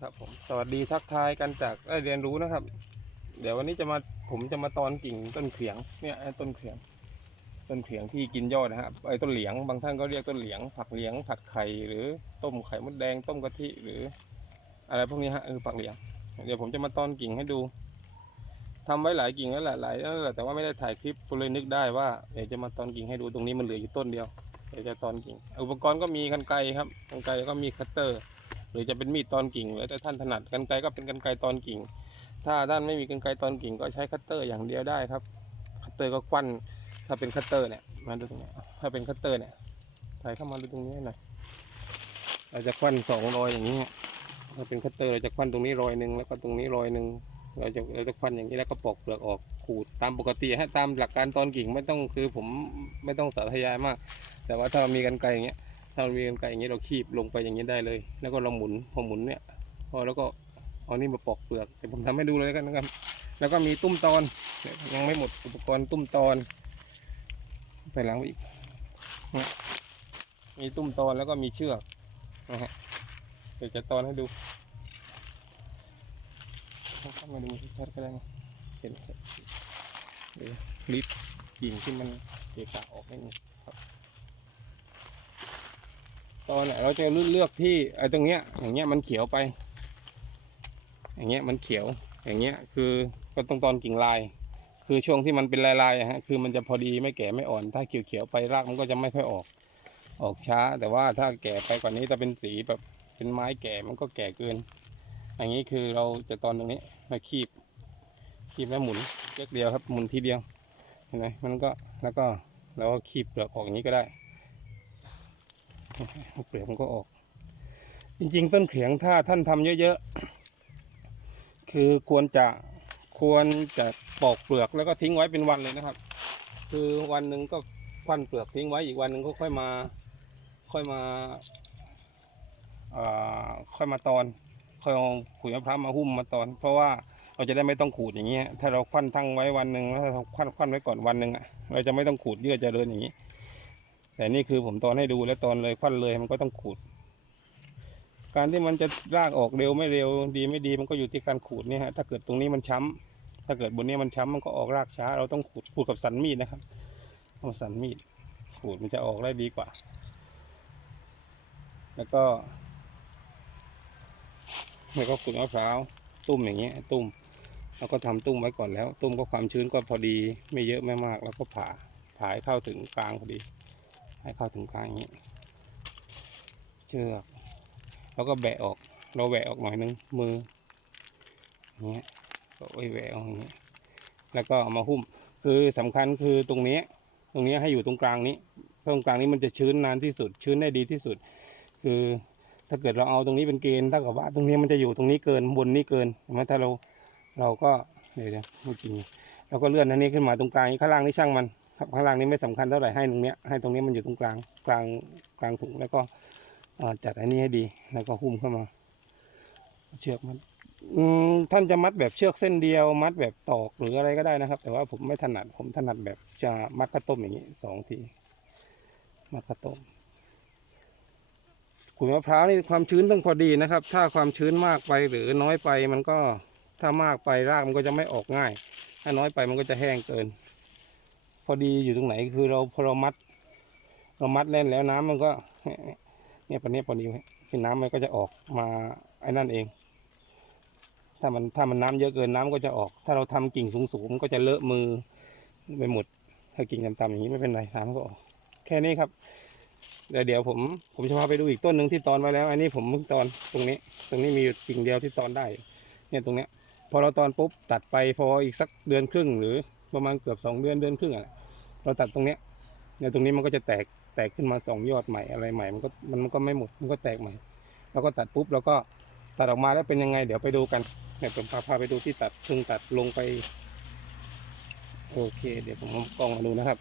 ครับผมสวัสดีทักทายกันจากได้เรียนรู้นะครับ เดี๋ยววันนี้จะมาผมจะมาตอนกิ่งต้นเขียงเนี่ยต้นเขียง ต้นเขียงที่กินยอดนะครับไอ้ต้นเหลียงบางท่านก็เรียกต้นเหลียง ผักเหลียงผัดไข่หรือต้มไข่มดแดงต้มกะทิหรือ อะไรพวกนี้ฮะเออผักเหลียง เดี๋ยวผมจะมาตอนกิ่งให้ดูทำไว้หลายกิ่งแล้วแหละหลายแล้วแหละแต่ว่าไม่ได้ถ่ายคลิปก็เลยนึกได้ว่าเดี๋ยวจะมาตอนกิ่งให้ดูตรงนี้มันเหลืออยู่ต้นเดียวเดี๋ยวจะตอนกิ่ง อุปกรณ์ก็มีกันไกรครับกันไกรก็มีคัตเตอร์ หรือจะเป็นมีดตอนกิ่ง แล้วแต่ท่านถนัดกันไกรก็เป็นกันไกรตอนกิ่ง ถ้าท่านไม่มีกันไกรตอนกิ่งก็ใช้คัตเตอร์อย่างเดียวได้ครับ คัตเตอร์ก็ควันถ้าเป็นคัตเตอร์เนี่ยมาดูตรงนี้ถ้าเป็นคัตเตอร์เนี่ยถ่ายเข้ามาดูตรงนี้หน่อยเราจะควันสองรอยอย่างนี้ถ้าเป็นคัตเตอร์เราจะควันตรงนี้รอยหนึ่งแล้วก็ตรงนี้รอยหนึ่งเราจะเราจะควันอย่างนี้แล้วก็ปอกเปลือกออกขูดตามปกติฮะตามหลักการตอนกิ่งไม่ต้องคือผมไม่ต้องสาธยายมาก แต่ว่าถ้าเรามีกันไกรอย่างเงี้ย ถ้าเรามีกันไกรอย่างนี้เราคีบลงไปอย่างนี้ได้เลย แล้วก็เราหมุนพอหมุนเนี่ย พอแล้วก็เอานี่มาปอกเปลือกเดี๋ยวผมทำให้ดูเลยกันนะครับ แล้วก็มีตุ้มตอนยังไม่หมดอุปกรณ์ตุ้มตอน ไปหลังอีกมีตุ้มตอนแล้วก็มีเชือกนะฮะเดี๋ยวจะตอนให้ดูเข้ามาดูชัดๆก็ได้นะเห็นเดี๋ยวลิฟกิ่งที่มันเกะกะออกให้นี่ครับ ตอนเนี่ยเราจะเลือกเลือกที่ไอ้ตรงเนี้ย อย่างเงี้ยมันเขียวไป อย่างเงี้ยมันเขียว อย่างเงี้ยคือก็ต้องตอนกิ่งลาย คือช่วงที่มันเป็นลายๆอะฮะคือมันจะพอดีไม่แก่ไม่อ่อน ถ้าเขียวๆไปรากมันก็จะไม่ค่อยออก ออกช้า แต่ว่าถ้าแก่ไปกว่านี้จะเป็นสีแบบเป็นไม้แก่มันก็แก่เกิน อย่างนี้คือเราจะตอนตรงนี้มาคีบคีบแล้วหมุนเล็กเดียวครับหมุนทีเดียวเห็นไหมมันก็แล้วก็เราก็คีบเปลือกออกอย่างนี้ก็ได้ เปลือกมันก็ออก จริง ๆ ต้นเขียงถ้าท่านทำเยอะๆ คือควรจะควรจะปอกเปลือกแล้วก็ทิ้งไว้เป็นวันเลยนะครับ คือวันหนึ่งก็ควันเปลือกทิ้งไว้อีกวันหนึ่งก็ค่อยมาค่อยมาอ่อค่อยมาตอนค่อยเอาขุยมะพร้าวมาหุ้มมาตอน เพราะว่าเราจะได้ไม่ต้องขูดอย่างเงี้ยถ้าเราควันทั้งไว้วันหนึ่งแล้วเราควันควันไว้ก่อนวันหนึ่งอะเราจะไม่ต้องขูดเยื่อเจริญอย่างนี้ แต่นี่คือผมตอนให้ดูแล้วตอนเลยควันเลยมันก็ต้องขูด การที่มันจะรากออกเร็วไม่เร็ว ดีไม่ดีมันก็อยู่ที่การขูดเนี่ยฮะถ้าเกิดตรงนี้มันช้ำถ้าเกิดบนนี้มันช้ำมันก็ออกรากช้า เราต้องขูดขูดกับสันมีดนะครับเอาสันมีดขูดมันจะออกได้ดีกว่า แล้วก็แล้วก็ขูดมะพร้าวตุ้มอย่างเงี้ยตุ้มแล้วก็ทำตุ้มไว้ก่อนแล้ว ตุ้มก็ความชื้นก็พอดี ไม่เยอะไม่มาก แล้วก็ผ่าผ่าให้เข้าถึงกลางพอดี ให้เข้าถึงกลางอย่างนี้ เชือก แล้วก็แบะออก เราแบะออกหน่อยนึง มืออย่างเงี้ยก็ไว้แบะออกอย่างเงี้ย แล้วก็เอามาหุ้ม คือสำคัญคือตรงนี้ ตรงนี้ให้อยู่ตรงกลางนี้ ตรงกลางนี้มันจะชื้นนานที่สุด ชื้นได้ดีที่สุด คือถ้าเกิดเราเอาตรงนี้เป็นเกณฑ์เท่ากับว่าตรงนี้มันจะอยู่ตรงนี้เกินบนนี้เกินเห็นไหมถ้าเราเราก็เดี๋ยวเดี๋ยวไม่จริงเราก็เลื่อนอันนี้ขึ้นมาตรงกลางนี้ข้างล่างนี่ช่างมัน ข้างล่างนี้ไม่สำคัญเท่าไหร่ให้ตรงเนี้ยให้ตรงนี้มันอยู่ตรงกลางกลางกลางถุงแล้วก็จัดอันนี้ให้ดี แล้วก็หุ้มเข้ามา เชือกมัดท่านจะมัดแบบเชือกเส้นเดียว มัดแบบตอกหรืออะไรก็ได้นะครับ แต่ว่าผมไม่ถนัดผมถนัดแบบจะมัดข้าวต้มอย่างนี้สองทีมัดข้าวต้มขุยมะพร้าวนี่ความชื้นต้องพอดีนะครับ ถ้าความชื้นมากไปหรือน้อยไปมันก็ถ้ามากไปรากมันก็จะไม่ออกง่าย ถ้าน้อยไปมันก็จะแห้งเกิน พอดีอยู่ตรงไหนคือเราพอเรามัด เรามัดแน่นแล้วน้ำมันก็ เนี่ยปนนี้พอดีคือน้ำมันก็จะออกมาไอ้นั่นเอง ถ้ามันถ้ามันน้ำเยอะเกินน้ำก็จะออก ถ้าเราทำกิ่งสูงๆมันก็จะเลอะมือไปหมดถ้ากิ่งต่ำๆอย่างนี้ไม่เป็นไรน้ำก็ออก แค่นี้ครับเดี๋ยวเดี๋ยวผมผมจะพาไปดูอีกต้นหนึ่งที่ตอนไว้แล้ว อันนี้ผมเพิ่งตอนตรงนี้ ตรงนี้มีอยู่กิ่งเดียวที่ตอนได้ เนี่ยตรงเนี้ย พอเราตอนปุ๊บตัดไปพออีกสักเดือนครึ่ง หรือประมาณเกือบสองเดือนเดือนครึ่งอะเราตัดตรงเนี้ยเนี่ยตรงนี้มันก็จะแตกแตกขึ้นมาสองยอดใหม่อะไรใหม่มันก็มันมันก็ไม่หมดมันก็แตกใหม่เราก็ตัดปุ๊บเราก็ตัดออกมาแล้วเป็นยังไง เดี๋ยวไปดูกันเดี๋ยวผมพาพาไปดูที่ตัดเพิ่งตัดลงไป โอเค เดี๋ยวผมเอากล้องมาดูนะครับ